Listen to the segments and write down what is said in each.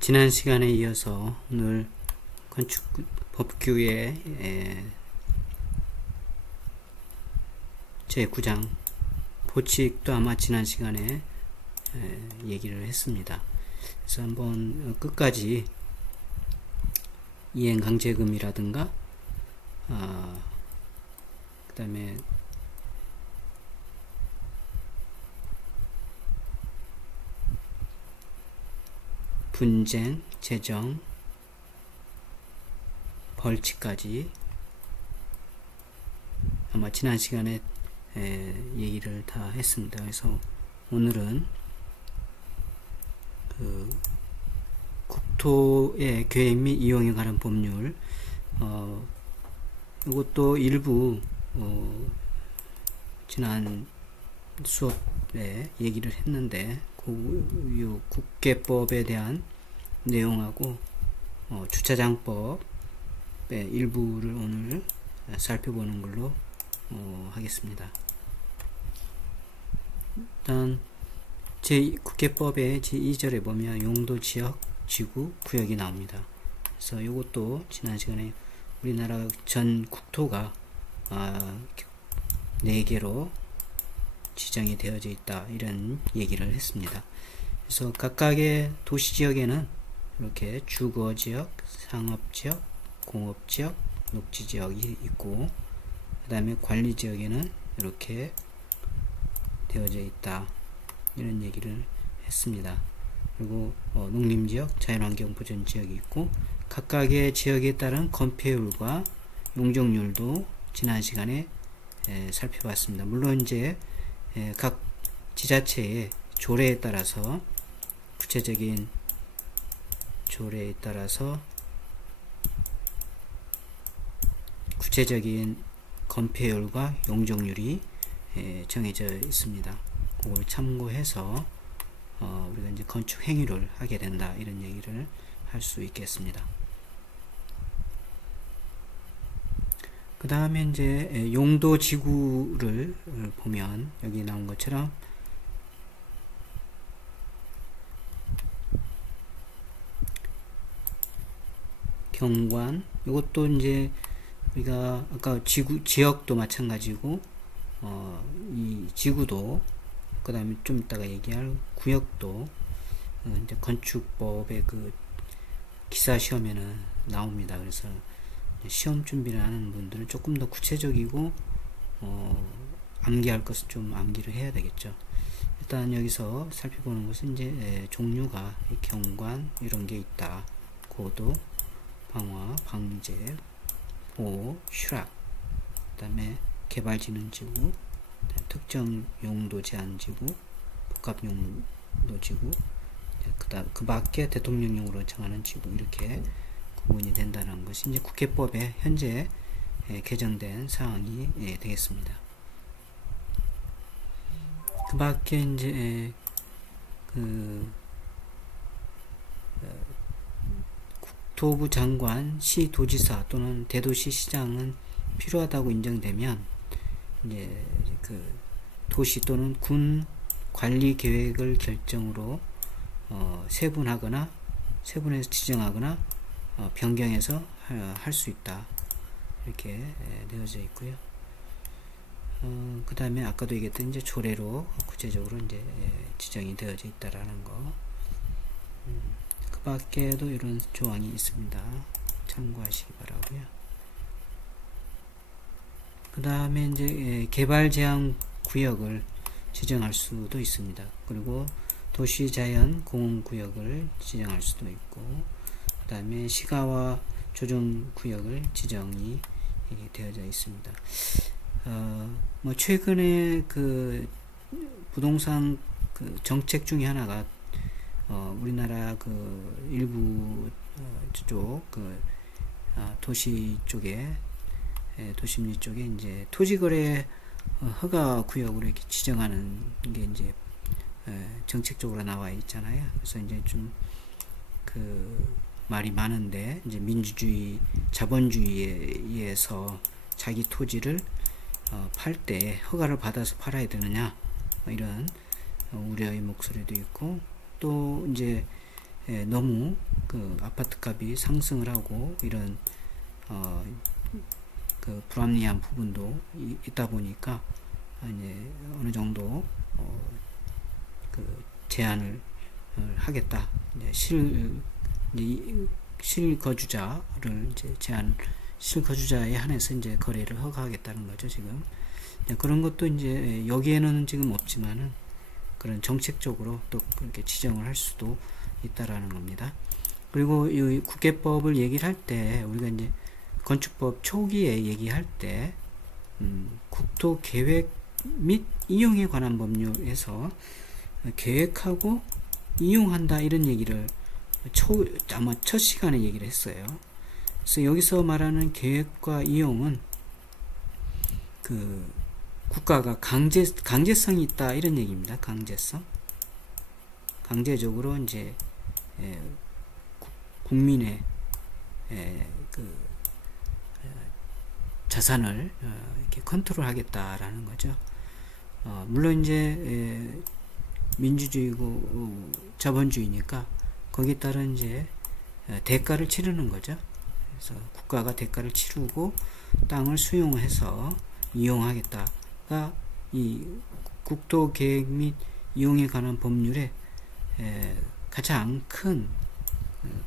지난 시간에 이어서 오늘 건축 법규의 제9장 보칙도 아마 지난 시간에 얘기를 했습니다. 그래서 한번 끝까지 이행강제금이라든가 그 다음에 분쟁, 재정, 벌칙까지 아마 지난 시간에 얘기를 다 했습니다. 그래서 오늘은 그 국토의 계획 및 이용에 관한 법률 이것도 일부 지난 수업에 얘기를 했는데 그 국계법에 대한 내용하고 주차장법의 일부를 오늘 살펴보는 걸로 하겠습니다. 일단 국계법의 제2절에 보면 용도, 지역, 지구, 구역이 나옵니다. 그래서 이것도 지난 시간에 우리나라 전 국토가 4개로 지정이 되어져 있다, 이런 얘기를 했습니다. 그래서 각각의 도시지역에는 이렇게 주거지역, 상업지역, 공업지역, 녹지지역이 있고, 그 다음에 관리지역에는 이렇게 되어져 있다, 이런 얘기를 했습니다. 그리고 농림지역, 자연환경보전지역이 있고, 각각의 지역에 따른 건폐율과 용적률도 지난 시간에 살펴봤습니다. 물론 이제 각 지자체의 조례에 따라서 구체적인 조례에 따라서 구체적인 건폐율과 용적률이 정해져 있습니다. 그걸 참고해서 우리가 이제 건축 행위를 하게 된다, 이런 얘기를 할 수 있겠습니다. 그 다음에 이제 용도 지구를 보면 여기 나온 것처럼 경관, 이것도 이제 우리가 아까 지역도 마찬가지고 이 지구도, 그 다음에 좀 이따가 얘기할 구역도 이제 건축법의 그 기사 시험에는 나옵니다. 그래서 시험 준비를 하는 분들은 조금 더 구체적이고 암기할 것은 좀 암기를 해야 되겠죠. 일단 여기서 살펴보는 것은 이제 종류가 경관 이런 게 있다. 고도, 방화, 방제, 보호, 휴락, 그 다음에 개발진흥지구, 특정 용도 제한지구, 복합용도지구, 그 밖에 대통령령으로 정하는 지구, 이렇게 구분이 된다는 것이 이제 국회법에 현재 개정된 사항이 되겠습니다. 그 밖에 이제 국토부 장관, 시도지사 또는 대도시 시장은 필요하다고 인정되면 이제 그 도시 또는 군 관리 계획을 결정으로 세분해서 지정하거나 변경해서 할 수 있다, 이렇게 되어져 있고요. 그 다음에 아까도 얘기했던 이제 조례로 구체적으로 이제 지정이 되어져 있다라는 거. 그 밖에도 이런 조항이 있습니다. 참고하시기 바라고요. 그 다음에 이제 개발 제한 구역을 지정할 수도 있습니다. 그리고 도시자연 공원구역을 지정할 수도 있고, 그 다음에 시가와 조정구역을 지정이 되어져 있습니다. 뭐 최근에 그 부동산 그 정책 중에 하나가 우리나라 그 일부 쪽 도시 쪽에 도심지 쪽에 이제 토지거래 허가 구역으로 이렇게 지정하는 게 이제 정책적으로 나와 있잖아요. 그래서 이제 좀 그 말이 많은데, 이제 민주주의, 자본주의에 의해서 자기 토지를 팔 때 허가를 받아서 팔아야 되느냐, 이런 우려의 목소리도 있고, 또 이제 너무 그 아파트 값이 상승을 하고 이런 그 불합리한 부분도 있다 보니까 이제 어느 정도 그 제한을 하겠다. 이제 실거주자를 이제 실거주자에 한해서 이제 거래를 허가하겠다는 거죠, 지금. 그런 것도 이제 여기에는 지금 없지만은 그런 정책적으로 또 그렇게 지정을 할 수도 있다라는 겁니다. 그리고 이 국계법을 얘기를 할 때 우리가 이제 건축법 초기에 얘기할 때 국토 계획 및 이용에 관한 법률에서 계획하고 이용한다 이런 얘기를 아마 첫 시간에 얘기를 했어요. 그래서 여기서 말하는 계획과 이용은 그 국가가 강제성이 있다 이런 얘기입니다. 강제적으로 이제 국민의 그 자산을 이렇게 컨트롤하겠다라는 거죠. 물론 이제 민주주의고 자본주의니까 거기에 따른 이제 대가를 치르는 거죠. 그래서 국가가 대가를 치르고 땅을 수용해서 이용하겠다가 이 국토계획 및 이용에 관한 법률의 가장 큰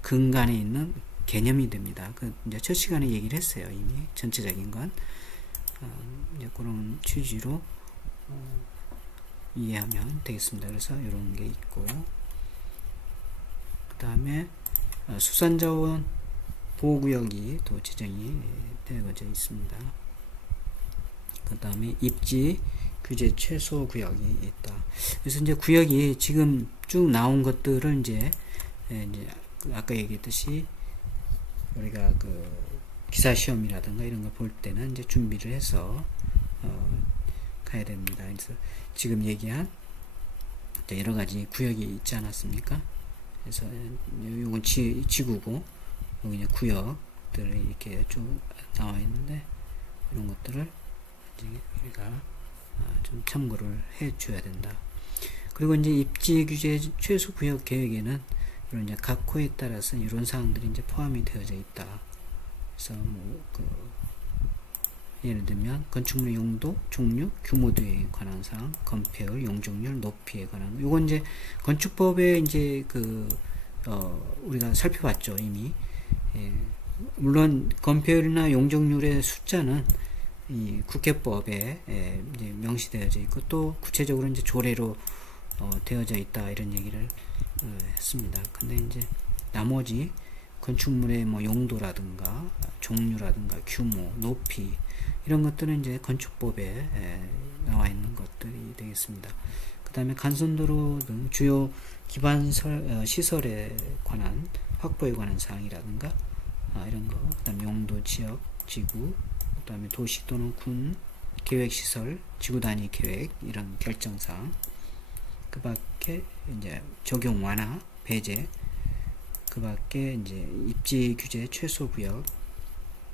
근간에 있는 개념이 됩니다. 그 이제 첫 시간에 얘기를 했어요. 이미 전체적인 건 이제 그런 취지로 이해하면 되겠습니다. 그래서 이런 게 있고, 그 다음에 수산자원 보호구역이 또 지정이 되어져 있습니다. 그 다음에 입지 규제 최소 구역이 있다. 그래서 이제 구역이 지금 쭉 나온 것들을 이제 아까 얘기했듯이 우리가 그 기사 시험이라든가 이런 걸 볼 때는 이제 준비를 해서 가야 됩니다. 그래서 지금 얘기한 여러 가지 구역이 있지 않았습니까? 그래서 요건 지구고 여기 이제 구역들이 이렇게 쭉 나와 있는데 이런 것들을 이제 우리가 좀 참고를 해 줘야 된다. 그리고 이제 입지 규제 최소 구역 계획에는 이런 이제 각 호에 따라서 이런 사항들이 이제 포함이 되어져 있다. 그래서 예를 들면 건축물 용도, 종류, 규모 등에 관한 사항, 건폐율, 용적률, 높이에 관한 요건 이제 건축법에 이제 우리가 살펴봤죠 이미. 물론 건폐율이나 용적률의 숫자는 이 국회법에 이제 명시되어져 있고 또 구체적으로 이제 조례로 되어져 있다 이런 얘기를 했습니다. 근데 이제 나머지 건축물의 뭐 용도라든가 종류라든가 규모, 높이 이런 것들은 이제 건축법에 나와 있는 것들이 되겠습니다. 그 다음에 간선도로 등 주요 기반 시설에 관한 확보에 관한 사항이라든가 이런 거, 그 다음에 용도, 지역, 지구, 그 다음에 도시 또는 군 계획시설, 지구 단위 계획 이런 결정사항, 그 밖에 이제 적용 완화, 배제, 그 밖에 이제 입지 규제 최소 구역,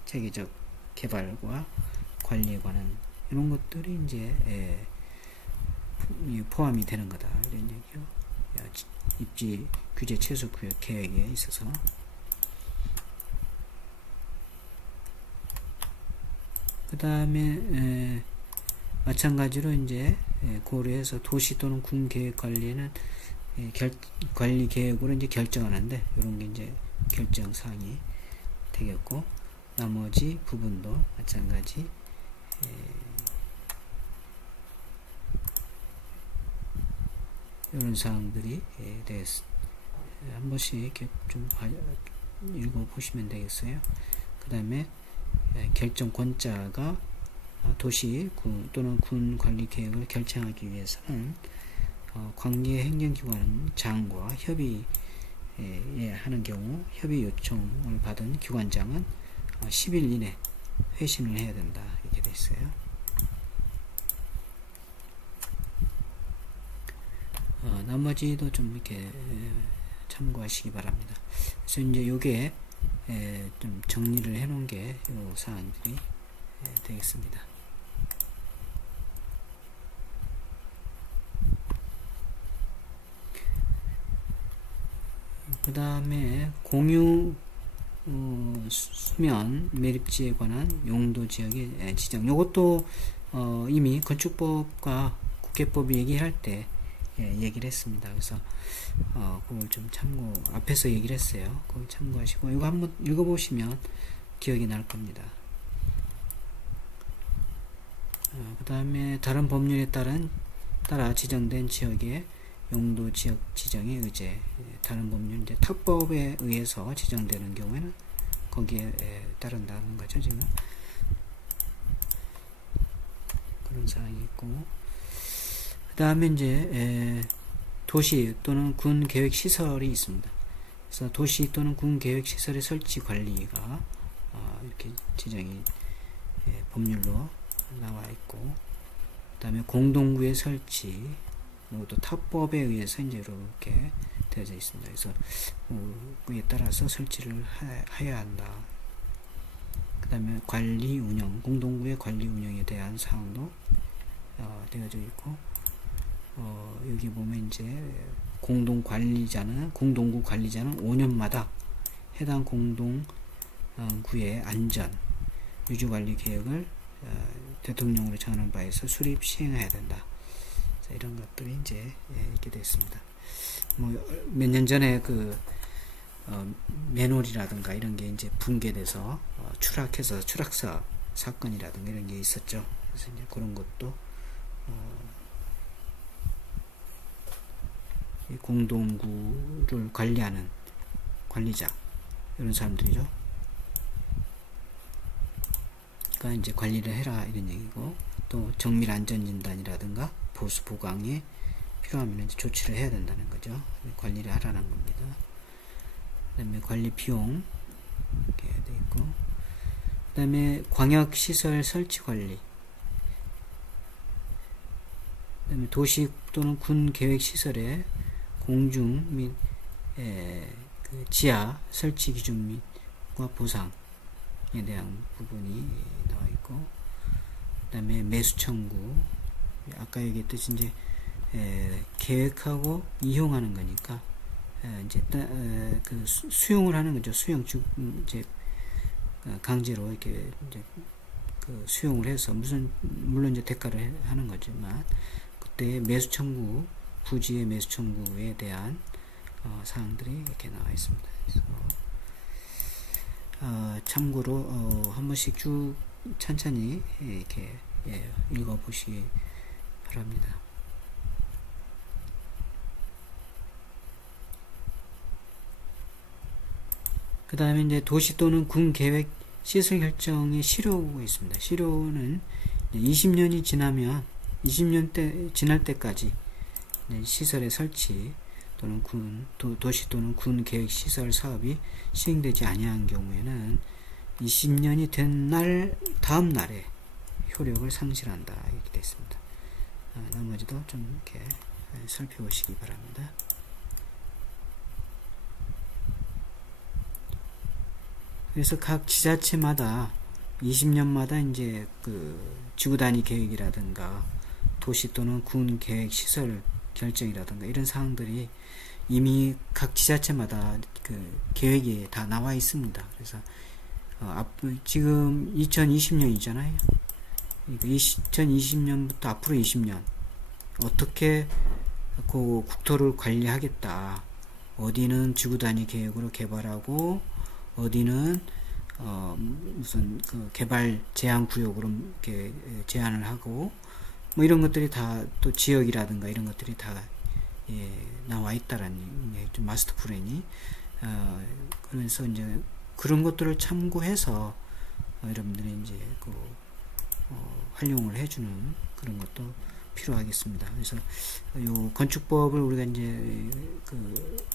체계적 개발과 관리에 관한 이런 것들이 이제 포함이 되는 거다 이런 얘기요. 입지 규제 최소 구역 계획에 있어서. 그 다음에 마찬가지로 이제 고려해서 도시 또는 군 계획 관리는 관리 계획으로 이제 결정하는데 이런 게 이제 결정 사항이 되겠고, 나머지 부분도 마찬가지 이런 사항들이 한 번씩 이렇게 좀 읽어 보시면 되겠어요. 그 다음에 결정권자가 도시 또는 군 관리 계획을 결정하기 위해서는 관계 행정기관 장과 협의하는 경우 협의 요청을 받은 기관장은 10일 이내 회신을 해야 된다 이렇게 되어 있어요. 나머지도 좀 이렇게 참고하시기 바랍니다. 그래서 이제 요게 좀 정리를 해 놓은 게 요 사항들이 되겠습니다. 그 다음에 공유 수면 매립지에 관한 용도 지역의 지정. 요것도 이미 건축법과 국계법 얘기할 때 얘기를 했습니다. 그래서 그걸 좀 참고, 앞에서 얘기를 했어요. 그걸 참고하시고 이거 한번 읽어보시면 기억이 날 겁니다. 그 다음에 다른 법률에 따라 지정된 지역의 용도 지역 지정의 의제. 다른 법률, 이제 특법에 의해서 지정되는 경우에는 거기에 따른다는 거죠. 지금 그런 사항이 있고, 그 다음에 이제 도시 또는 군 계획 시설이 있습니다. 그래서 도시 또는 군 계획 시설의 설치 관리가 이렇게 지정이 법률로 나와 있고, 그 다음에 공동구의 설치, 또 타법에 의해서 이제 이렇게 되어져 있습니다. 그래서 그에 따라서 설치를 해야 한다. 그 다음에 관리 운영, 공동구의 관리 운영에 대한 사항도 되어져 있고, 여기 보면 이제 공동구 관리자는 5년마다 해당 공동구의 안전 유지관리 계획을 대통령으로 정하는 바에서 수립 시행해야 된다. 자, 이런 것들이 이제 있게 됐습니다. 뭐 몇 년 전에 그 맨홀이라든가 이런 게 이제 붕괴돼서 추락해서 추락사 사건이라든가 이런 게 있었죠. 그래서 이제 그런 것도 이 공동구를 관리하는 관리자, 이런 사람들이죠. 그러니까 이제 관리를 해라 이런 얘기고, 또 정밀 안전진단이라든가 보수 보강에 필요하면 이제 조치를 해야 된다는 거죠. 관리를 하라는 겁니다. 그 다음에 관리 비용 이렇게 돼 있고, 그 다음에 광역시설 설치 관리, 그 다음에 도시 또는 군 계획 시설의 공중 및 그 지하 설치 기준 및과 보상에 대한 부분이 나와 있고, 그 다음에 매수 청구, 아까 얘기했듯이 이제 계획하고 이용하는 거니까 이제 그 수용을 하는 거죠. 수용 이제 강제로 이렇게 이제 그 수용을 해서 물론 이제 대가를 하는 거지만, 그때 매수 청구, 부지의 매수 청구에 대한 사항들이 이렇게 나와 있습니다. 그래서 참고로 한 번씩 쭉 천천히 이렇게 읽어보시기 바랍니다. 그 다음에 이제 도시 또는 군 계획 시설 결정의 실효가 있습니다. 실효는 20년이 지나면 지날 때까지 시설의 설치 또는 도시 또는 군 계획 시설 사업이 시행되지 아니한 경우에는 20년이 된 다음 날에 효력을 상실한다, 이렇게 되어 있습니다. 나머지도 좀 이렇게 살펴보시기 바랍니다. 그래서 각 지자체마다 20년마다 이제 그 지구단위 계획이라든가 도시 또는 군 계획 시설 결정이라든가 이런 사항들이 이미 각 지자체마다 그 계획이 다 나와 있습니다. 그래서 지금 2020년이잖아요. 그러니까 2020년부터 앞으로 20년 어떻게 그 국토를 관리하겠다, 어디는 지구단위 계획으로 개발하고 어디는 무슨 그 개발 제한 구역으로 이렇게 제한을 하고, 뭐 이런 것들이 다 또 지역이라든가 이런 것들이 다 나와 있다라는 좀 마스터 플랜이 그래서 이제 그런 것들을 참고해서 여러분들이 이제 그 활용을 해주는 그런 것도 필요하겠습니다. 그래서 요 건축법을 우리가 이제 그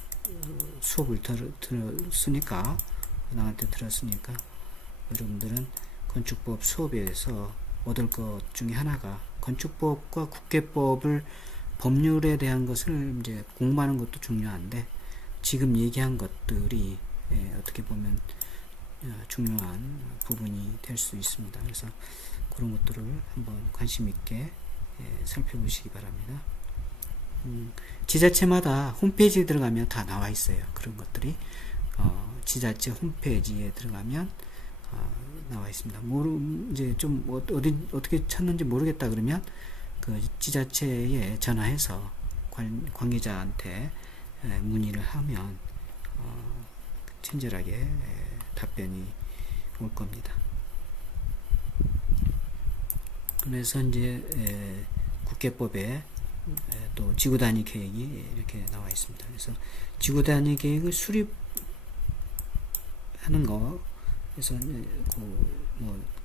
수업을 들었으니까, 나한테 들었으니까 여러분들은 건축법 수업에서 얻을 것 중에 하나가 건축법과 국계법을 법률에 대한 것을 이제 공부하는 것도 중요한데, 지금 얘기한 것들이 어떻게 보면 중요한 부분이 될 수 있습니다. 그래서 그런 것들을 한번 관심 있게 살펴보시기 바랍니다. 지자체마다 홈페이지에 들어가면 다 나와 있어요. 그런 것들이 지자체 홈페이지에 들어가면 나와 있습니다. 이제 좀 어떻게 찾는지 모르겠다 그러면 그 지자체에 전화해서 관계자한테 문의를 하면 친절하게 답변이 올 겁니다. 그래서 이제 국계법에 또 지구단위 계획이 이렇게 나와 있습니다. 그래서 지구단위 계획을 수립하는 거, 그래서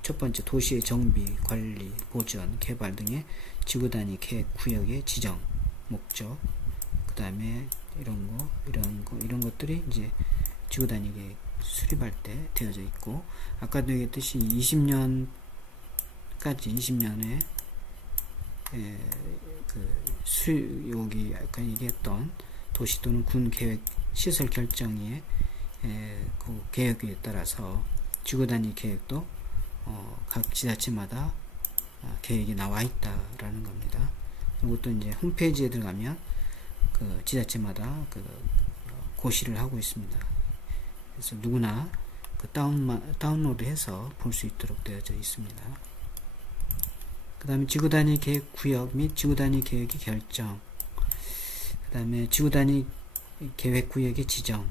첫 번째 도시의 정비, 관리, 보전, 개발 등의 지구단위 계획 구역의 지정, 목적, 그 다음에 이런 것들이 이제 지구단위 계획 수립할 때 되어져 있고, 아까도 얘기했듯이 20년에 여기 아까 얘기했던 도시 또는 군 계획 시설 결정의 그 계획에 따라서 지구단위 계획도 각 지자체마다 계획이 나와 있다라는 겁니다. 이것도 이제 홈페이지에 들어가면 그 지자체마다 그 고시를 하고 있습니다. 그래서 누구나 그 다운로드해서 볼 수 있도록 되어져 있습니다. 그 다음에 지구단위 계획 구역 및 지구단위 계획의 결정, 그 다음에 지구단위 계획 구역의 지정,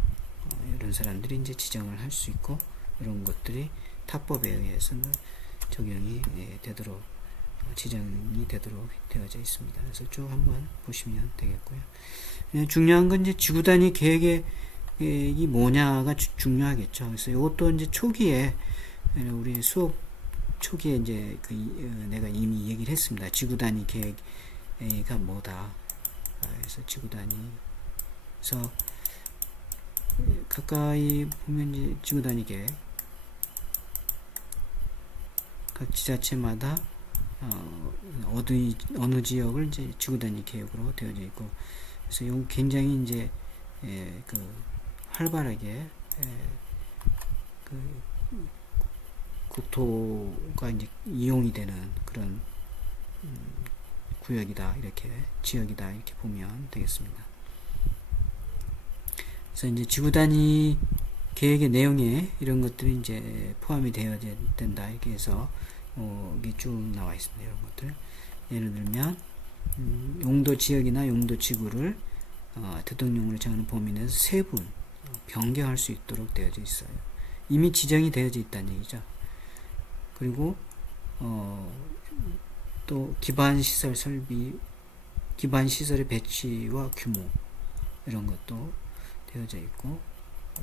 이런 사람들이 이제 지정을 할 수 있고, 이런 것들이 타법에 의해서는 적용이 되도록, 지정이 되도록 되어져 있습니다. 그래서 쭉 한번 보시면 되겠고요. 중요한 건 이제 지구단위 계획이 뭐냐가 중요하겠죠. 그래서 이것도 이제 초기에, 우리 수업 초기에 이제 내가 이미 얘기를 했습니다. 지구단위 계획가 뭐다. 그래서 지구단위, 그래서 가까이 보면 이제 지구단위 계획, 각 지자체마다 어느 지역을 이제 지구단위 계획으로 되어져 있고, 그래서 여기 굉장히 이제 활발하게 국토가 이제 이용이 되는 그런 구역이다, 이렇게 지역이다, 이렇게 보면 되겠습니다. 그래서 이제 지구단위 계획의 내용에 이런 것들이 이제 포함이 되어야 된다, 이렇게 해서 여기 쭉 나와 있습니다. 이런 것들, 예를 들면 용도 지역이나 용도 지구를 대통령으로 정하는 범위 내에서 세분 변경할 수 있도록 되어져 있어요. 이미 지정이 되어져 있다는 얘기죠. 그리고 또 기반시설의 배치와 규모, 이런 것도 되어져 있고,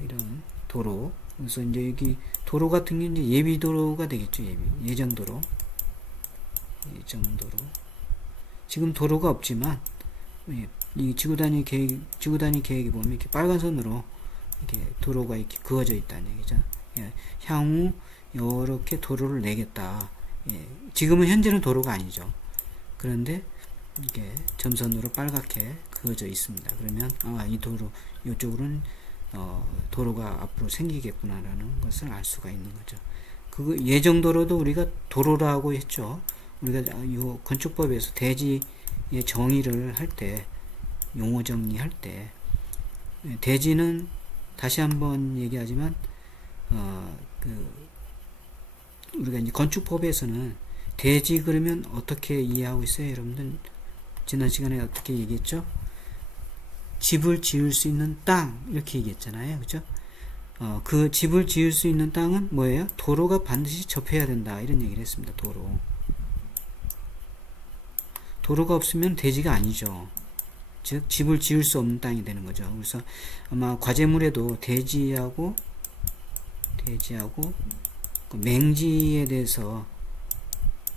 이런 도로, 그래서 이제 여기 도로 같은 게 이제 예비도로가 되겠죠. 예정도로. 지금 도로가 없지만 이 지구단위 계획에 보면 이렇게 빨간 선으로 이렇게 도로가 이렇게 그어져 있다는 얘기죠. 향후 이렇게 도로를 내겠다. 지금은 현재는 도로가 아니죠. 그런데 이게 점선으로 빨갛게 그어져 있습니다. 그러면 이 도로, 이쪽으로는 도로가 앞으로 생기겠구나라는 것을 알 수가 있는 거죠. 그 예정도로도 우리가 도로라고 했죠. 우리가 이 건축법에서 대지의 정의를 할 때, 용어 정리할 때, 대지는 다시 한번 얘기하지만 우리가 이제 건축법에서는 대지 그러면 어떻게 이해하고 있어요? 여러분들 지난 시간에 어떻게 얘기했죠? 집을 지을 수 있는 땅, 이렇게 얘기했잖아요. 그죠? 그 집을 지을 수 있는 땅은 뭐예요? 도로가 반드시 접해야 된다, 이런 얘기를 했습니다. 도로가 없으면 대지가 아니죠. 즉 집을 지을 수 없는 땅이 되는 거죠. 그래서 아마 과제물에도 대지하고 그 맹지에 대해서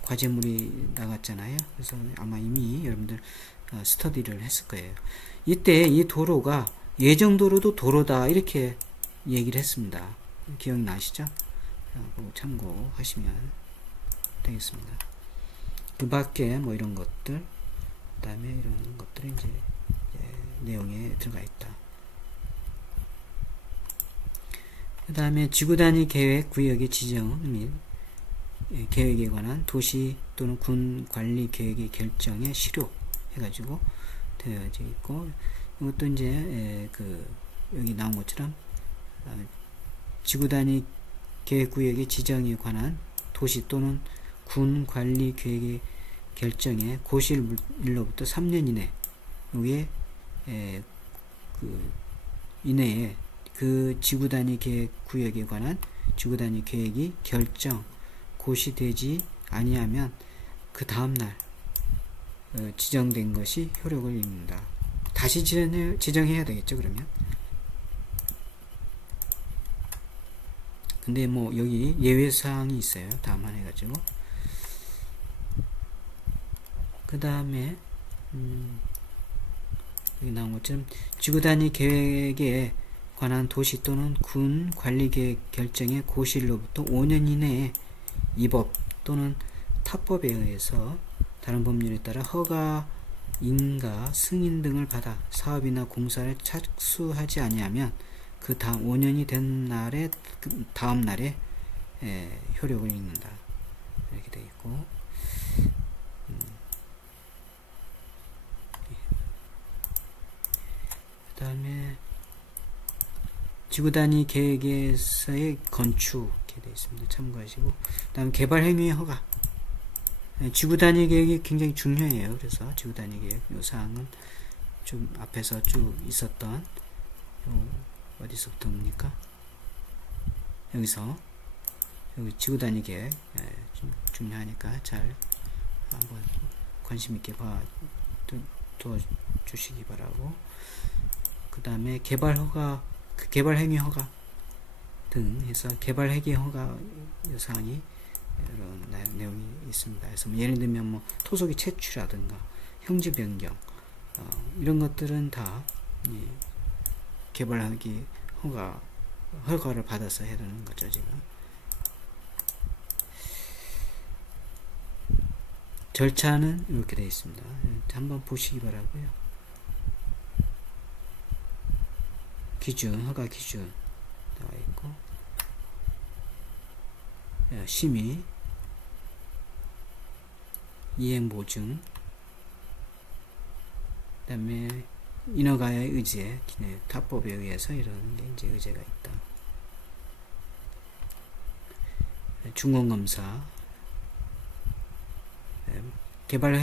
과제물이 나갔잖아요. 그래서 아마 이미 여러분들 스터디를 했을 거예요. 이때 이 도로가 예정도로도 도로다, 이렇게 얘기를 했습니다. 기억나시죠? 참고하시면 되겠습니다. 그 밖에 뭐 이런 것들, 그 다음에 이런 것들이 이제 내용에 들어가 있다. 그 다음에 지구단위 계획 구역의 지정 및 계획에 관한 도시 또는 군 관리 계획의 결정에 실효 해가지고 되어져 있고, 이것도 이제 여기 나온 것처럼 지구단위 계획구역의 지정에 관한 도시 또는 군 관리 계획의 결정에 고시일로부터 3년 이내 요게 이내에 그 지구단위 계획구역에 관한 지구단위 계획이 고시되지 아니하면 그 다음날 지정된 것이 효력을 잃는다. 다시 지정해야 되겠죠, 그러면. 근데 뭐 여기 예외사항이 있어요. 다만 해가지고. 그 다음에 여기 나온 것처럼 지구단위 계획에 관한 도시 또는 군 관리계획 결정의 고시일로부터 5년 이내에 이 법 또는 타법에 의해서 다른 법률에 따라 허가, 인가, 승인 등을 받아 사업이나 공사를 착수하지 아니하면 그 다음 5년이 된 날에 다음 날에 효력을 잃는다. 이렇게 되어 있고, 그 다음에 지구단위 계획에서의 건축 이렇게 되어 있습니다. 참고하시고, 그 다음 개발 행위의 허가. 지구단위 계획이 굉장히 중요해요. 그래서 지구단위 계획 요 사항은 좀 앞에서 쭉 있었던 어디서부터입니까? 여기서 여기 지구단위 계획 좀 중요하니까 잘 한번 관심 있게 도와주시기 바라고. 그 다음에 개발 허가, 개발 행위 허가 등 해서 개발 행위 허가 사항이 이런 내용이 있습니다. 그래서 예를 들면 뭐 토속의 채취라든가 형지 변경 이런 것들은 다 개발하기 허가를 받아서 해야 되는 거죠, 지금. 절차는 이렇게 되어 있습니다. 한번 보시기 바라고요. 기준, 허가 기준 나와 있고, 심의, 이행 보증, 그 다음에 인허가의 의제, 타법에 의해서 이런 게 이제 의제가 있다. 중공검사, 개발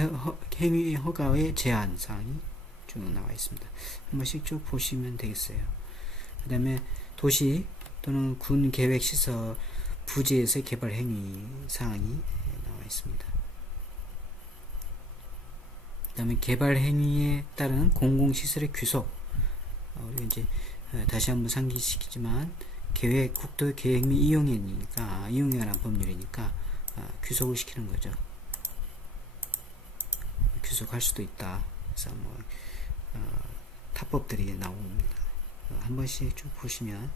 행위 허가의 제한 사항이 쭉 나와 있습니다. 한 번씩 쭉 보시면 되겠어요. 그 다음에 도시 또는 군 계획 시설 부지에서의 개발 행위 사항이 나와 있습니다. 그 다음에 개발 행위에 따른 공공시설의 규속, 우리 이제 다시 한번 상기시키지만 국토 계획 및 이용에니까, 이용에 관한 법률이니까 규속을 시키는 거죠. 규속할 수도 있다. 그래서 뭐 타법들이 나옵니다. 한 번씩 쭉 보시면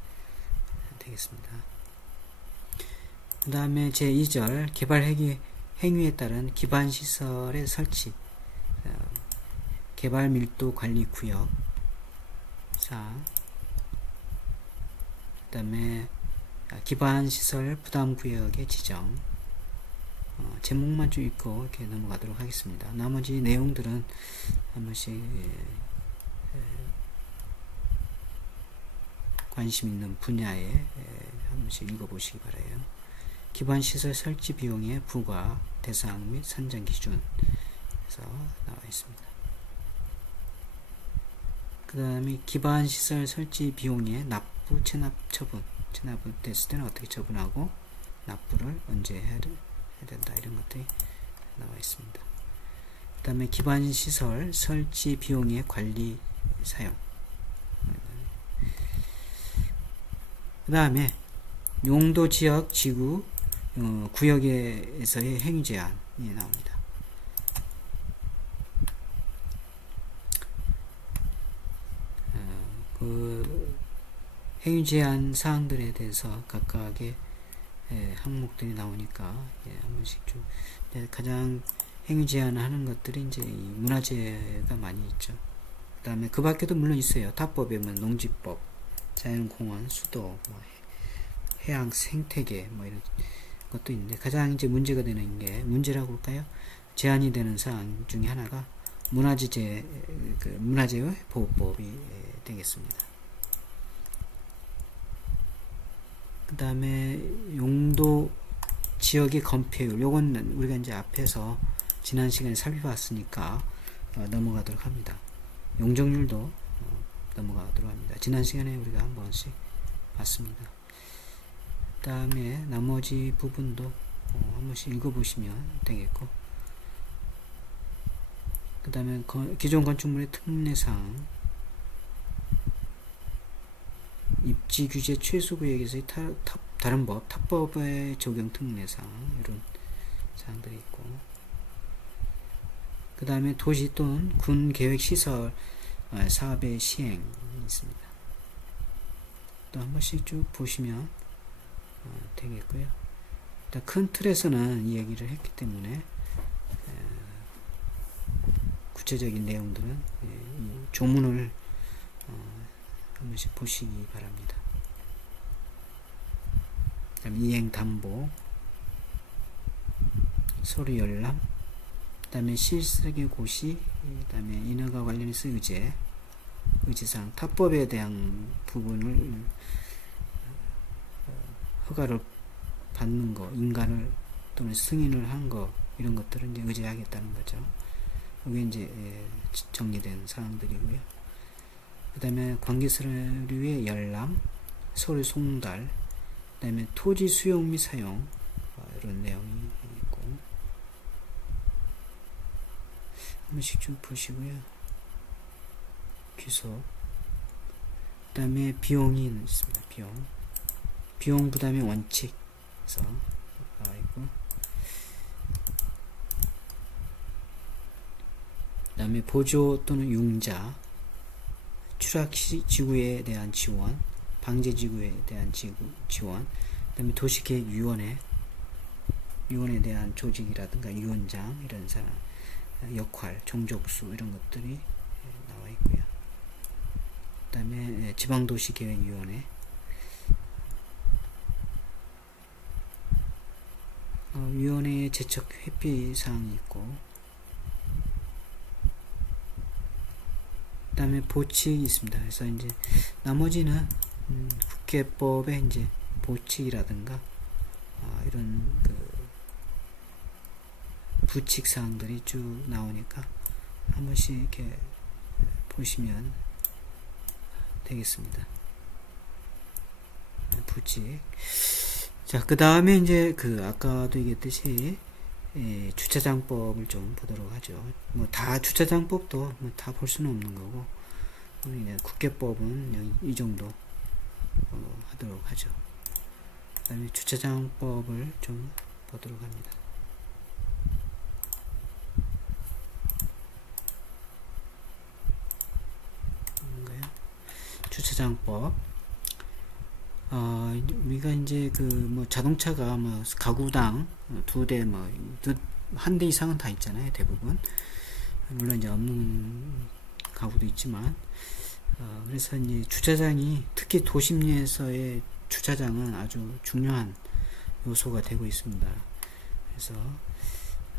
되겠습니다. 그 다음에 제2절 개발 행위에 따른 기반시설의 설치, 개발 밀도 관리 구역 사항, 그 다음에 기반시설 부담구역의 지정, 제목만 좀 읽고 이렇게 넘어가도록 하겠습니다. 나머지 내용들은 한 번씩 관심 있는 분야에 한 번씩 읽어보시기 바라요. 기반시설 설치 비용의 부과 대상 및 산정 기준에서 나와 있습니다. 그 다음에 기반시설 설치 비용의 납부, 체납 처분, 체납됐을 때는 어떻게 처분하고 납부를 언제 해야 된다, 이런 것들이 나와 있습니다. 그 다음에 기반시설 설치 비용의 관리 사용, 그 다음에 용도지역 지구 구역에서의 행위 제한이 나옵니다. 그 행위 제한 사항들에 대해서 각각의 항목들이 나오니까 한 번씩 좀, 가장 행위 제한을 하는 것들이 이제 이 문화재가 많이 있죠. 그 다음에 그 밖에도 물론 있어요. 타법에 보면 농지법, 자연공원, 수도, 뭐 해양 생태계 뭐 이런 것도 있는데, 가장 이제 문제가 되는 게, 문제라고 할까요? 제한이 되는 사항 중에 하나가 문화재의 보호법이 되겠습니다. 그 다음에 용도 지역의 건폐율, 요건 우리가 이제 앞에서 지난 시간에 살펴봤으니까 넘어가도록 합니다. 용적률도 넘어가도록 합니다. 지난 시간에 우리가 한 번씩 봤습니다. 그 다음에 나머지 부분도 한 번씩 읽어보시면 되겠고, 그 다음에 기존 건축물의 특례사항, 입지 규제 최소 구역에서의 다른 법, 탑법의 적용 특례사항, 이런 사항들이 있고, 그 다음에 도시 또는 군 계획 시설 사업의 시행이 있습니다. 또 한 번씩 쭉 보시면 되겠고요. 일단 큰 틀에서는 이야기를 했기 때문에 구체적인 내용들은 이 조문을 한 번씩 보시기 바랍니다. 그 다음에 이행담보, 서류 열람, 그 다음에 실습의 고시, 그 다음에 인허가 관련해서 의제사항, 탑법에 대한 부분을 허가를 받는 거, 인가를 또는 승인을 한 거, 이런 것들은 이제 의제하겠다는 거죠. 이게 이제 정리된 사항들이고요. 그 다음에 관계 서류의 열람, 서류 송달, 그 다음에 토지 수용 및 사용, 이런 내용이 있고, 한 번씩 좀 보시고요. 귀속, 그 다음에 비용이 있습니다. 비용 부담의 원칙에서 나와 있고, 그 다음에 보조 또는 융자, 추락지구에 대한 지원, 방제지구에 대한 지원, 그 다음에 도시계획위원회에 대한 조직이라든가 위원장, 이런 사람 역할, 종족수, 이런 것들이 나와 있고요. 그 다음에 지방도시계획위원회, 위원회의 제척 회피 사항이 있고, 그 다음에 보칙이 있습니다. 그래서 이제 나머지는 국계법의 이제 보칙이라든가 이런 부칙 사항들이 쭉 나오니까 한 번씩 이렇게 보시면 되겠습니다. 부칙. 자, 그 다음에 이제 아까도 얘기했듯이 주차장법을 좀 보도록 하죠. 뭐 다 주차장법도 뭐 다 볼 수는 없는 거고, 국계법은 이 정도 하도록 하죠. 그 다음에 주차장법을 좀 보도록 합니다. 뭔가요? 주차장법. 우리가 이제 자동차가 가구당 2대 한 대 이상은 다 있잖아요, 대부분. 물론 이제 없는 가구도 있지만, 그래서 이제 주차장이, 특히 도심에서의 주차장은 아주 중요한 요소가 되고 있습니다. 그래서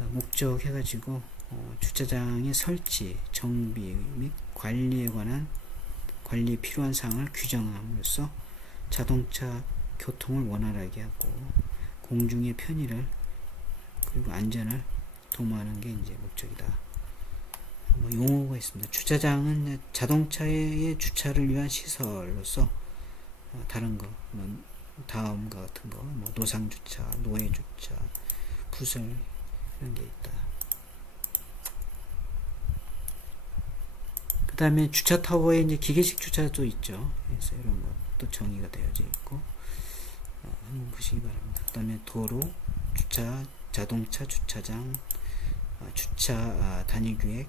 목적 해가지고 주차장의 설치, 정비 및 관리에 필요한 사항을 규정함으로써 자동차 교통을 원활하게 하고 공중의 편의를 그리고 안전을 도모하는 게 이제 목적이다. 용어가 있습니다. 주차장은 자동차의 주차를 위한 시설로서 다른 거, 다음과 같은 거, 노상주차, 노예주차, 부설, 이런 게 있다. 그 다음에 주차타워에 이제 기계식 주차도 있죠. 그래서 이런 것도 정의가 되어져 있고, 한번 보시기 바랍니다. 그 다음에 도로, 주차, 자동차 주차장, 주차 단위규획,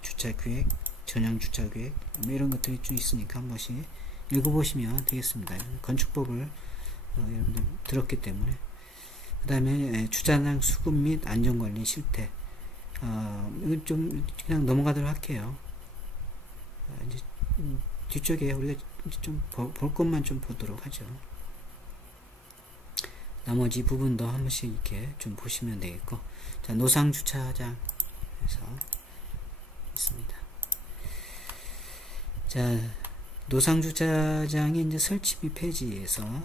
주차규획, 전용주차규획, 이런 것들이 좀 있으니까 한 번씩 읽어보시면 되겠습니다. 건축법을 여러분들 들었기 때문에. 그 다음에 주차장 수급 및 안전관리 실태, 이건 좀 그냥 넘어가도록 할게요. 이제 뒤쪽에 우리가 좀 볼 것만 좀 보도록 하죠. 나머지 부분도 한 번씩 이렇게 좀 보시면 되겠고, 자, 노상주차장에서 있습니다. 자, 노상주차장의 이제 설치 및 폐지에서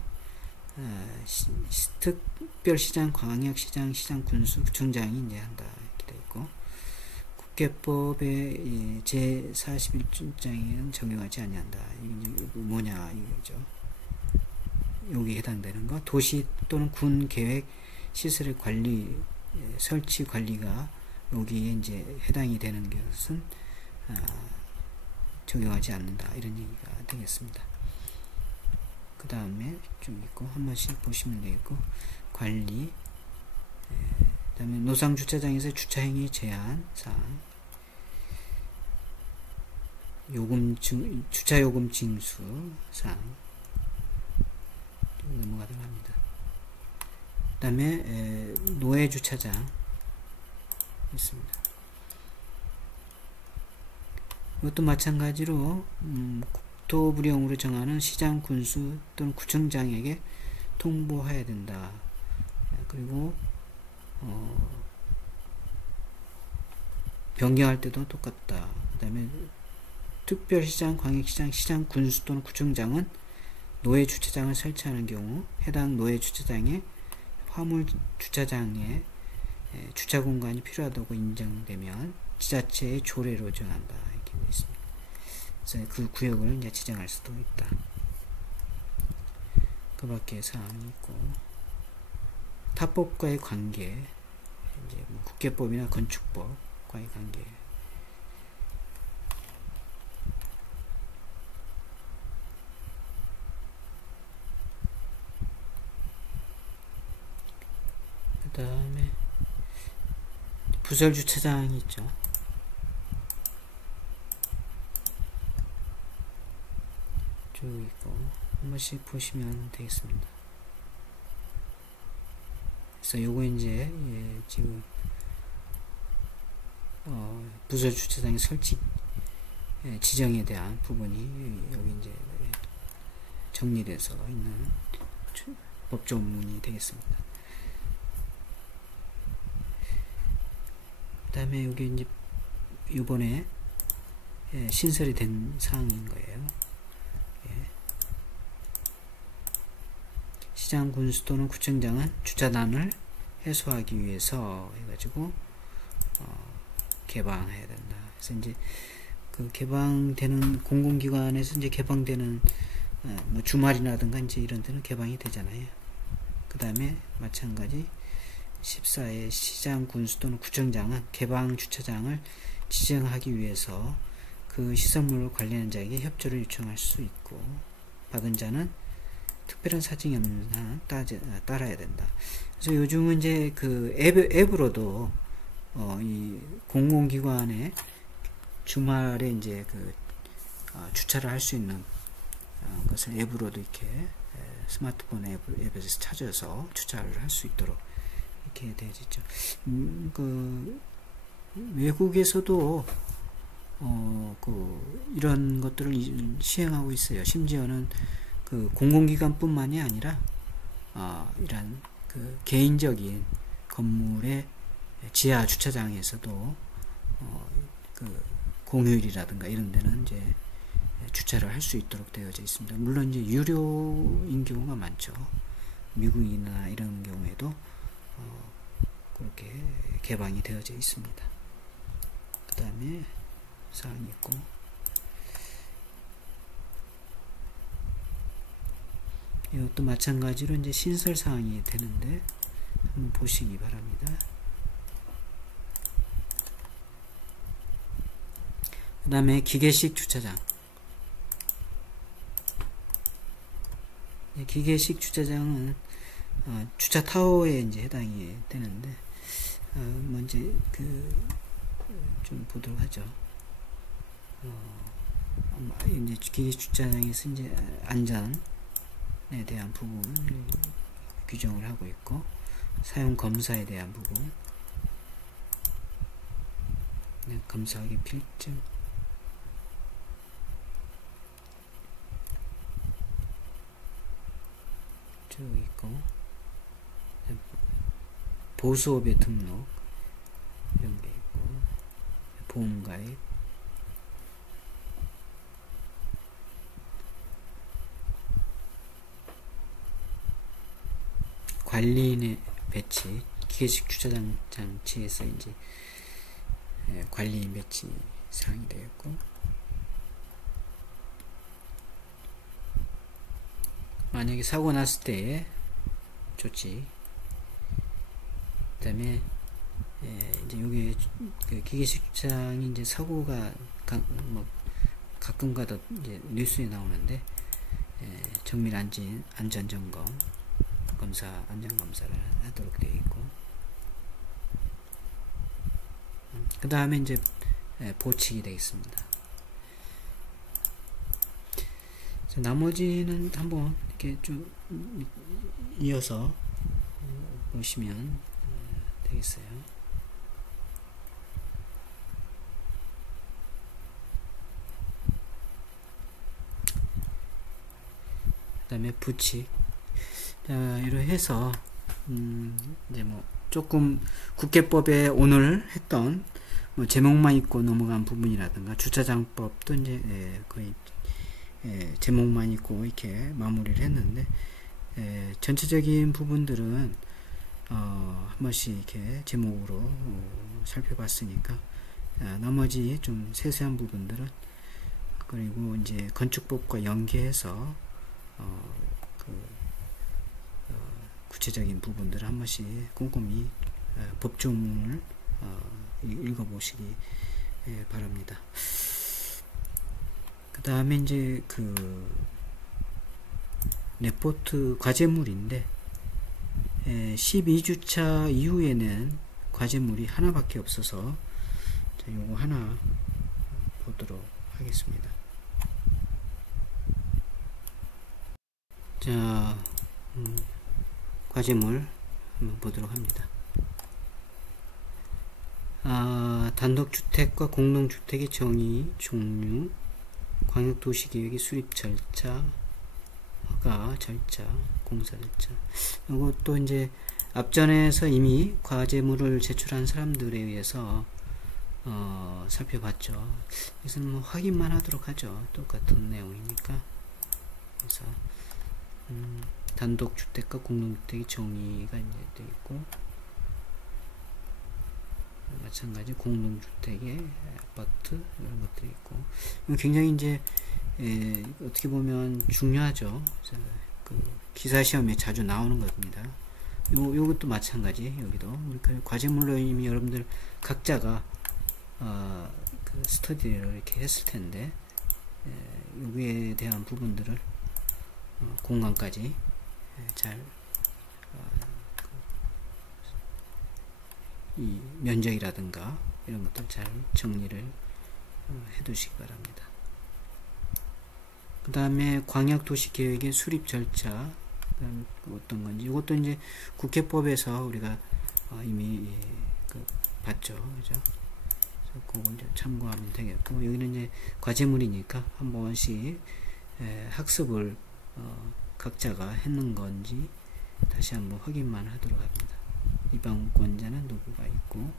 특별시장, 광역시장, 시장, 군수, 구청장이 이제 한다 이렇게 되어 있고, 국계법의 제 41조장에는 적용하지 아니한다. 이게 뭐냐 이거죠. 여기 해당되는 거, 도시 또는 군 계획 시설의 관리, 설치 관리가 여기에 이제 해당이 되는 것은 적용하지 않는다 이런 얘기가 되겠습니다. 그 다음에 좀 있고 한 번씩 보시면 되겠고, 관리, 그 다음에 노상주차장에서 주차행위 제한 사항, 주차요금 징수 사항 넘어가도록 합니다. 그 다음에 노예주차장 있습니다. 이것도 마찬가지로 국토부령으로 정하는 시장, 군수 또는 구청장에게 통보해야 된다. 그리고 변경할 때도 똑같다. 그 다음에 특별시장, 광역시장, 시장, 군수 또는 구청장은 노예주차장을 설치하는 경우 해당 노예주차장에 화물주차장에 주차공간이 필요하다고 인정되면 지자체의 조례로 정한다 이렇게 되어 있습니다. 그래서 그 구역을 이제 지정할 수도 있다. 그 밖에 사항이 있고, 타법과의 관계, 이제 뭐 국계법이나 건축법과의 관계, 그 다음에 부설주차장이 있죠. 쭉 있고 한 번씩 보시면 되겠습니다. 그래서 요거 이제 지금 부설주차장의 설치 지정에 대한 부분이 여기 이제 정리돼서 있는 법조문이 되겠습니다. 그 다음에 여기 이제 이번에 신설이 된 사항인 거예요. 시장, 군수 또는 구청장은 주차난을 해소하기 위해서 해가지고 개방해야 된다. 그래서 이제 그 개방되는 공공기관에서 이제 개방되는 뭐 주말이라든가 이제 이런 데는 개방이 되잖아요. 그 다음에 마찬가지 14회 시장, 군수 또는 구청장은 개방 주차장을 지정하기 위해서 그 시설물을 관리하는 자에게 협조를 요청할 수 있고, 받은 자는 특별한 사정이 없는 한 따라야 된다. 그래서 요즘은 이제 그 앱으로도 이 공공기관에 주말에 이제 그 주차를 할 수 있는 것을 앱으로도 이렇게 스마트폰 앱에서 찾아서 주차를 할 수 있도록 이렇게 되어있죠. 그 외국에서도 이런 것들을 시행하고 있어요. 심지어는 그 공공기관뿐만이 아니라 이런 그 개인적인 건물의 지하 주차장에서도 그 공휴일이라든가 이런 데는 이제 주차를 할 수 있도록 되어져 있습니다. 물론 이제 유료인 경우가 많죠. 미국이나 이런 경우에도 그렇게 개방이 되어져 있습니다. 그 다음에 사항이 있고, 이것도 마찬가지로 이제 신설 사항이 되는데 한번 보시기 바랍니다. 그 다음에 기계식 주차장. 기계식 주차장은 주차 타워에 이제 해당이 되는데, 먼저 좀 보도록 하죠. 이제 기계식 주차장에서 이제 안전에 대한 부분을 규정을 하고 있고, 사용 검사에 대한 부분, 검사하기 필증, 쭉 있고, 보수업의 등록 이런 게 있고, 보험가입, 관리인의 배치, 기계식 주차장 장치에서 이제 관리인 배치 사항이 되겠고, 만약에 사고 났을 때의 조치, 그 다음에 이제 여기 그 기계식 주차장이 이제 사고가 가끔가다 이제 뉴스에 나오는데, 정밀 안전 점검 검사, 안전 검사를 하도록 되어 있고, 그 다음에 이제 보칙이 되겠습니다. 나머지는 한번 이렇게 쭉 이어서 보시면 되겠어요. 그 다음에 부칙. 자, 이렇게 해서 이제 뭐 조금 국회법에 오늘 했던 뭐 제목만 있고 넘어간 부분이라든가, 주차장법도 이제 거의 제목만 있고 이렇게 마무리를 했는데, 전체적인 부분들은 한 번씩 이렇게 제목으로 살펴봤으니까, 나머지 좀 세세한 부분들은, 그리고 이제 건축법과 연계해서 구체적인 부분들을 한 번씩 꼼꼼히 법조문을 읽어보시기 바랍니다. 그 다음에 이제 그 레포트 과제물인데, 12주차 이후에는 과제물이 하나밖에 없어서, 자, 요거 하나 보도록 하겠습니다. 자, 과제물 한번 보도록 합니다. 단독주택과 공동주택의 정의, 종류, 광역도시계획의 수립 절차, 허가 절차, 공사 절차. 이것도 이제 앞전에서 이미 과제물을 제출한 사람들에 의해서 살펴봤죠. 이것은 뭐 확인만 하도록 하죠. 똑같은 내용이니까. 그래서 단독주택과 공동주택의 정의가 이제 되어 있고, 마찬가지 공동주택의 아파트 이런 것들이 있고, 굉장히 이제 어떻게 보면 중요하죠. 그 기사 시험에 자주 나오는 겁니다. 요것도 마찬가지. 여기도 우리 과제물로 이미 여러분들 각자가 그 스터디를 이렇게 했을 텐데, 여기에 대한 부분들을 공간까지 잘 이 면적이라든가 이런 것들 잘 정리를 해 두시기 바랍니다. 그 다음에 광역도시계획의 수립 절차, 그다음 어떤 건지, 이것도 이제 국회법에서 우리가 이미 봤죠, 그죠? 그래서 그거 이제 참고하면 되겠고, 여기는 이제 과제물이니까 한 번씩 학습을 각자가 했는 건지 다시 한번 확인만 하도록 합니다. 입안권자는 누구가 있고,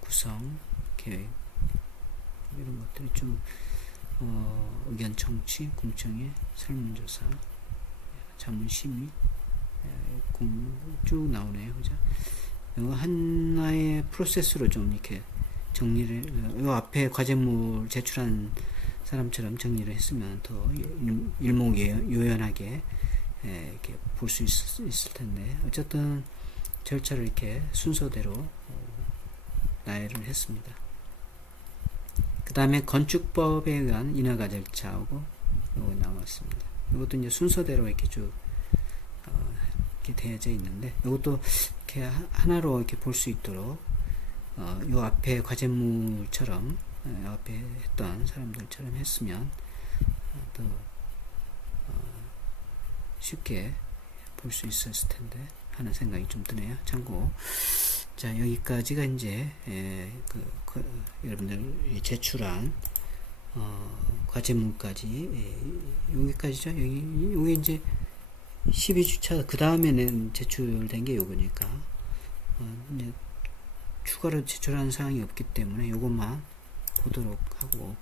구성, 계획, 이런 것들이 쭉 의견 청취, 공청회, 설문조사, 자문심의 쭉 나오네요. 그죠? 이거 하나의 프로세스로 좀 이렇게 정리를, 이 앞에 과제물 제출한 사람처럼 정리를 했으면 더 일목요연하게 이렇게 볼 수 있을 텐데, 어쨌든 절차를 이렇게 순서대로 나열을 했습니다. 그 다음에 건축법에 의한 인허가 절차하고 요거 나왔습니다. 이것도 이제 순서대로 이렇게 쭉 이렇게 되어져 있는데, 이것도 이렇게 하나로 이렇게 볼 수 있도록 요 앞에 과제물처럼 앞에 했던 사람들처럼 했으면 더 쉽게 볼 수 있었을 텐데 하는 생각이 좀 드네요. 참고. 자, 여기까지가 이제 여러분들 제출한 과제물까지 여기까지죠. 여기 이제 12주차 그 다음에는 제출된 게 요거니까 이제 추가로 제출한 사항이 없기 때문에 요것만 보도록 하고,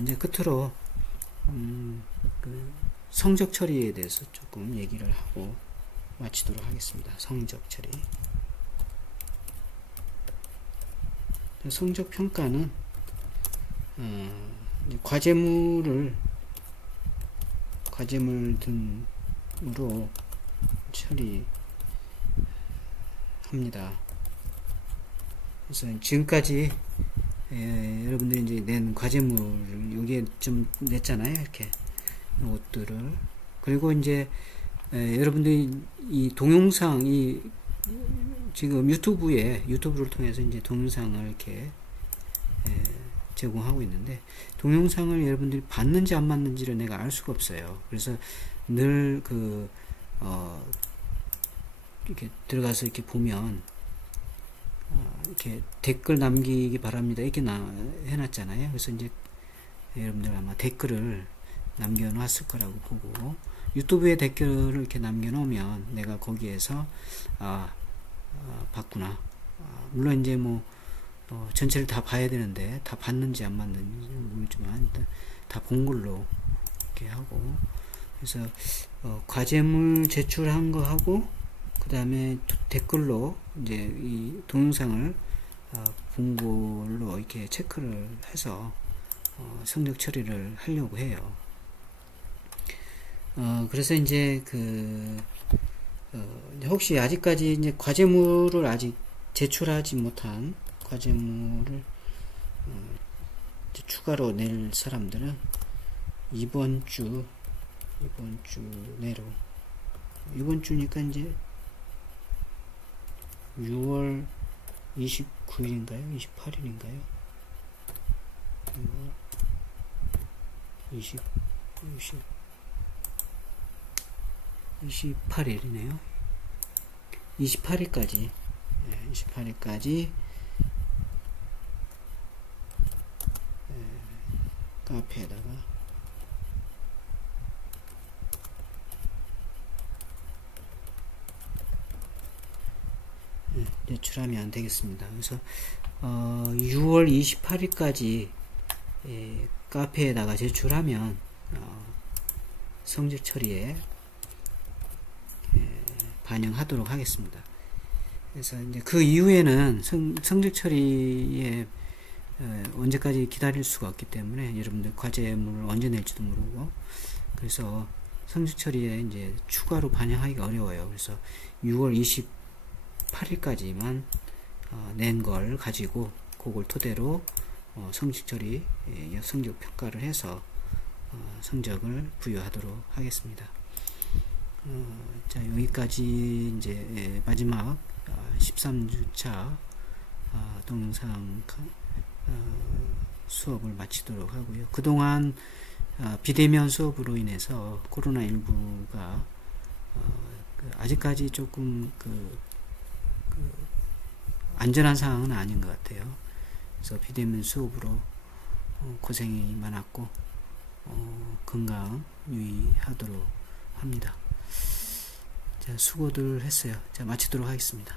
이제 끝으로 그 성적 처리에 대해서 조금 얘기를 하고 마치도록 하겠습니다. 성적 처리. 성적 평가는 과제물 등으로 처리합니다. 그래서 지금까지 여러분들이 이제 낸 과제물을 여기에 좀 냈잖아요. 이렇게 이것들을. 그리고 이제 여러분들이 이 동영상 지금 유튜브를 통해서 이제 동영상을 이렇게 제공하고 있는데, 동영상을 여러분들이 봤는지 안 봤는지를 내가 알 수가 없어요. 그래서 늘 이렇게 들어가서 이렇게 보면 이렇게 댓글 남기기 바랍니다. 이렇게 해놨잖아요. 그래서 이제 여러분들 아마 댓글을 남겨놨을 거라고 보고, 유튜브에 댓글을 이렇게 남겨놓으면 내가 거기에서 봤구나. 물론 이제 전체를 다 봐야 되는데 다 봤는지 안 봤는지 모르지만 일단 다 본 걸로 이렇게 하고, 그래서 과제물 제출한 거 하고, 그 다음에 댓글로 이제 이 동영상을 본 걸로 이렇게 체크를 해서 성적 처리를 하려고 해요. 그래서 이제 혹시 아직까지 이제 과제물을 아직 제출하지 못한 과제물을 추가로 낼 사람들은 이번 주 내로, 이번 주니까 이제 6월 29일인가요? 28일인가요? 28일이네요. 28일까지 카페에다가 제출하면 되겠습니다. 그래서 6월 28일까지 카페에다가 제출하면 성적 처리에 반영하도록 하겠습니다. 그래서 이제 그 이후에는 성적 처리에 언제까지 기다릴 수가 없기 때문에 여러분들 과제물을 언제 낼지도 모르고, 그래서 성적 처리에 이제 추가로 반영하기가 어려워요. 그래서 6월 28일까지만 낸 걸 가지고 그걸 토대로 성적 처리, 성적 평가를 해서 성적을 부여하도록 하겠습니다. 자, 여기까지 이제 마지막 13주차 동영상 수업을 마치도록 하고요. 그동안 비대면 수업으로 인해서 코로나19가 아직까지 조금 안전한 상황은 아닌 것 같아요. 그래서 비대면 수업으로 고생이 많았고 건강 유의하도록 합니다. 자, 수고들 했어요. 자, 마치도록 하겠습니다.